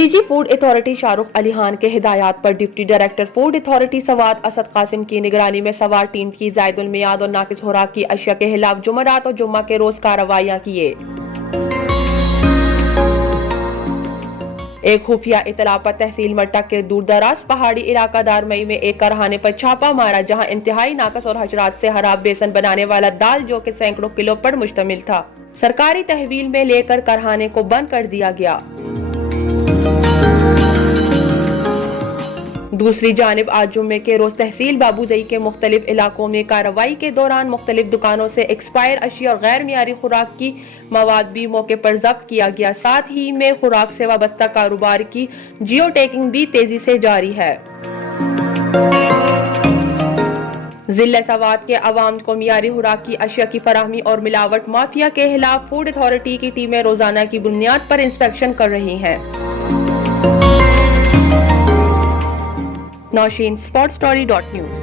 DG food authority Shahrukh Ali Khan के हिदायत पर deputy director food authority Swat Asad Qasim की निगरानी में सवार टीम की जायदुल मियाद और नाकिस खुराक की अशिया के खिलाफ जुमेरात और जुम्मा के रोज कार्रवाइयां किए। एक खुफिया इतला पर तहसील मट्टा के दूर दराज पहाड़ी इलाका दारमई में एक कारखाने पर छापा मारा, जहां इंतहाई नाकस और हजरात से खराब बेसन बनाने वाला दाल जो कि सैकड़ों किलो पर मुश्तमिल था, सरकारी तहवील में लेकर कारखाने को बंद कर दिया गया। दूसरी जानिब आज जुम्मे के रोज तहसील बाबूजई के मुख्तलिफ इलाकों में कार्रवाई के दौरान मुख्तलिफ दुकानों से एक्सपायर अशिया और गैर मियारी खुराक की मवाद भी मौके पर जब्त किया गया। साथ ही में खुराक से वाबस्ता कारोबार की जियो टैगिंग भी तेजी से जारी है। जिला सवात के अवाम को मियारी खुराक की अशिया की फराहमी और मिलावट माफिया के खिलाफ फूड अथॉरिटी की टीमें रोजाना की बुनियाद पर इंस्पेक्शन कर रही हैं। नौशीन, sportstory.news।